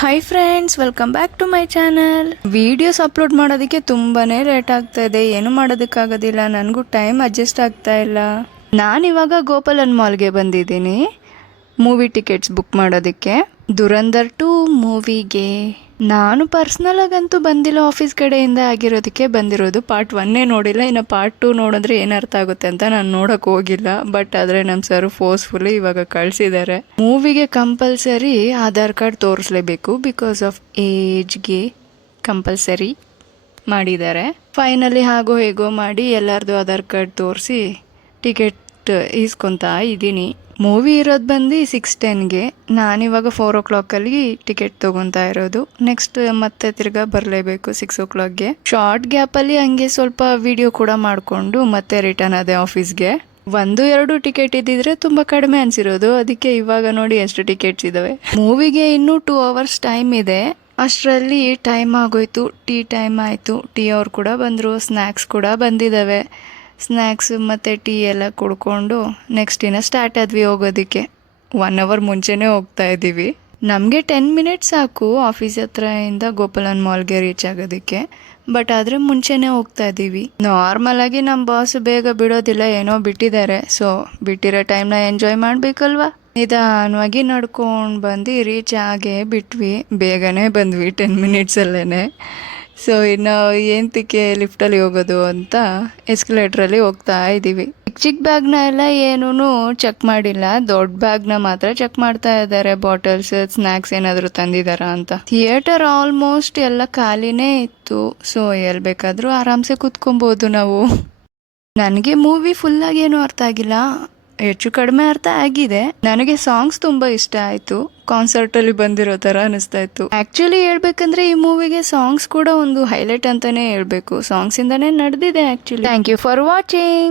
Hi friends, welcome back to my channel. Videos upload ಮಾಡೋದಕ್ಕೆ ತುಂಬಾನೇ late ಆಗ್ತಾ ಇದೆ. ಏನು ಮಾಡೋದಕ್ಕಾಗೋದಿಲ್ಲ, ನನಗೂ ಟೈಮ್ ಅಡ್ಜಸ್ಟ್ ಆಗ್ತಾ ಇಲ್ಲ. ನಾನಿವಾಗ ಗೋಪಾಲನ್ ಮಾಲ್ಗೆ ಬಂದಿದ್ದೀನಿ ಮೂವಿ ಟಿಕೆಟ್ಸ್ ಬುಕ್ ಮಾಡೋದಕ್ಕೆ, ದುರಂಧರ್ 2 ಮೂವಿಗೆ. ನಾನು ಪರ್ಸ್ನಲ್ ಆಗಂತೂ ಬಂದಿಲ್ಲ, ಆಫೀಸ್ ಕಡೆಯಿಂದ ಆಗಿರೋದಕ್ಕೆ ಬಂದಿರೋದು. ಪಾರ್ಟ್ 1 ನೋಡಿಲ್ಲ, ಇನ್ನು ಪಾರ್ಟ್ 2 ನೋಡಿದ್ರೆ ಏನು ಅರ್ಥ ಆಗುತ್ತೆ ಅಂತ ನಾನು ನೋಡೋಕೆ ಹೋಗಿಲ್ಲ. ಬಟ್ ಆದರೆ ನಮ್ಮ ಸರ್ ಫೋರ್ಸ್ಫುಲಿ ಇವಾಗ ಕಳಿಸಿದ್ದಾರೆ. ಮೂವಿಗೆ ಕಂಪಲ್ಸರಿ ಆಧಾರ್ ಕಾರ್ಡ್ ತೋರಿಸ್ಲೇಬೇಕು, ಬಿಕಾಸ್ ಆಫ್ ಏಜ್ಗೆ ಕಂಪಲ್ಸರಿ ಮಾಡಿದ್ದಾರೆ. ಫೈನಲಿ ಹಾಗೋ ಹೇಗೋ ಮಾಡಿ ಎಲ್ಲರದು ಆಧಾರ್ ಕಾರ್ಡ್ ತೋರಿಸಿ ಟಿಕೆಟ್ ಈಸ್ಕೊತಾ ಇದ್ದೀನಿ. ಮೂವಿ ಇರೋದು ಬಂದು 6:10ಗೆ, ನಾನಿವಾಗ 4 o'clockಲ್ಲಿ ಟಿಕೆಟ್ ತೊಗೊತಾ ಇರೋದು. ನೆಕ್ಸ್ಟ್ ಮತ್ತೆ ತಿರ್ಗಾ ಬರಲೇಬೇಕು 6 o'clockಗೆ. ಶಾರ್ಟ್ ಗ್ಯಾಪಲ್ಲಿ ಹಂಗೆ ಸ್ವಲ್ಪ ವಿಡಿಯೋ ಕೂಡ ಮಾಡಿಕೊಂಡು ಮತ್ತೆ ರಿಟರ್ನ್ ಆದೆ ಆಫೀಸ್ಗೆ. 1-2 ಟಿಕೆಟ್ ಇದ್ದಿದ್ರೆ ತುಂಬ ಕಡಿಮೆ ಅನಿಸಿರೋದು, ಅದಕ್ಕೆ ಇವಾಗ ನೋಡಿ ಎಷ್ಟು ಟಿಕೆಟ್ಸ್ ಇದ್ದಾವೆ. ಮೂವಿಗೆ ಇನ್ನೂ 2 hours ಟೈಮ್ ಇದೆ. ಅಷ್ಟರಲ್ಲಿ ಟೈಮ್ ಆಗೋಯ್ತು, ಟೀ ಟೈಮ್ ಆಯಿತು. ಟೀ ಅವ್ರು ಕೂಡ ಬಂದರು, ಸ್ನ್ಯಾಕ್ಸ್ ಕೂಡ ಬಂದಿದ್ದಾವೆ. ಸ್ನ್ಯಾಕ್ಸ್ ಮತ್ತು ಟೀ ಎಲ್ಲ ಕುಡ್ಕೊಂಡು ನೆಕ್ಸ್ಟ್ ಇನ್ನು ಸ್ಟಾರ್ಟ್ ಆದ್ವಿ ಹೋಗೋದಕ್ಕೆ. 1 hour ಮುಂಚೆನೇ ಹೋಗ್ತಾ ಇದ್ದೀವಿ. ನಮಗೆ 10 minutes ಸಾಕು ಆಫೀಸ್ ಹತ್ರದಿಂದ ಗೋಪಾಲನ್ ಮಾಲ್ಗೆ ರೀಚ್ ಆಗೋದಕ್ಕೆ. ಬಟ್ ಆದರೆ ಮುಂಚೆನೇ ಹೋಗ್ತಾ ಇದ್ದೀವಿ. ನಾರ್ಮಲಾಗಿ ನಮ್ಮ ಬಾಸ್ ಬೇಗ ಬಿಡೋದಿಲ್ಲ, ಏನೋ ಬಿಟ್ಟಿದ್ದಾರೆ. ಸೊ ಬಿಟ್ಟಿರೋ ಟೈಮ್ನ ಎಂಜಾಯ್ ಮಾಡಬೇಕಲ್ವಾ. ನಿಧಾನವಾಗಿ ನಡ್ಕೊಂಡು ಬಂದು ರೀಚ್ ಆಗೇ ಬಿಟ್ವಿ. ಬೇಗನೆ ಬಂದ್ವಿ 10 minutesಲ್ಲೇ. ಸೊ ಇನ್ನು ಏಂತಕ್ಕೆ ಲಿಫ್ಟಲ್ಲಿ ಹೋಗೋದು ಅಂತ ಎಸ್ಕಲೇಟ್ರಲ್ಲಿ ಹೋಗ್ತಾ ಇದ್ದೀವಿ. ಚಿಕ್ಕ ಬ್ಯಾಗ್ನ ಎಲ್ಲ ಏನೂ ಚೆಕ್ ಮಾಡಿಲ್ಲ, ದೊಡ್ಡ ಬ್ಯಾಗ್ನ ಮಾತ್ರ ಚೆಕ್ ಮಾಡ್ತಾ ಇದ್ದಾರೆ. ಬಾಟಲ್ಸ್, ಸ್ನ್ಯಾಕ್ಸ್ ಏನಾದರೂ ತಂದಿದ್ದಾರಾ ಅಂತ. ಥಿಯೇಟರ್ ಆಲ್ಮೋಸ್ಟ್ ಎಲ್ಲ ಖಾಲಿನೇ ಇತ್ತು. ಸೊ ಎಲ್ಲಿ ಬೇಕಾದರೂ ಆರಾಮ್ಸೆ ಕೂತ್ಕೊಬೋದು ನಾವು. ನನಗೆ ಮೂವಿ ಫುಲ್ಲಾಗಿ ಏನೂ ಅರ್ಥ ಆಗಿಲ್ಲ, ಹೆಚ್ಚು ಕಡಿಮೆ ಅರ್ಥ ಆಗಿದೆ. ನನಗೆ ಸಾಂಗ್ಸ್ ತುಂಬ ಇಷ್ಟ ಆಯಿತು, ಕಾನ್ಸರ್ಟಲ್ಲಿ ಬಂದಿರೋ ಥರ ಅನಿಸ್ತಾ ಇತ್ತು. ಆ್ಯಕ್ಚುಲಿ ಹೇಳ್ಬೇಕಂದ್ರೆ ಈ ಮೂವಿಗೆ ಸಾಂಗ್ಸ್ ಕೂಡ ಒಂದು ಹೈಲೈಟ್ ಅಂತಲೇ ಹೇಳಬೇಕು. ಸಾಂಗ್ಸಿಂದನೇ ನಡೆದಿದೆ actually. Thank you for watching.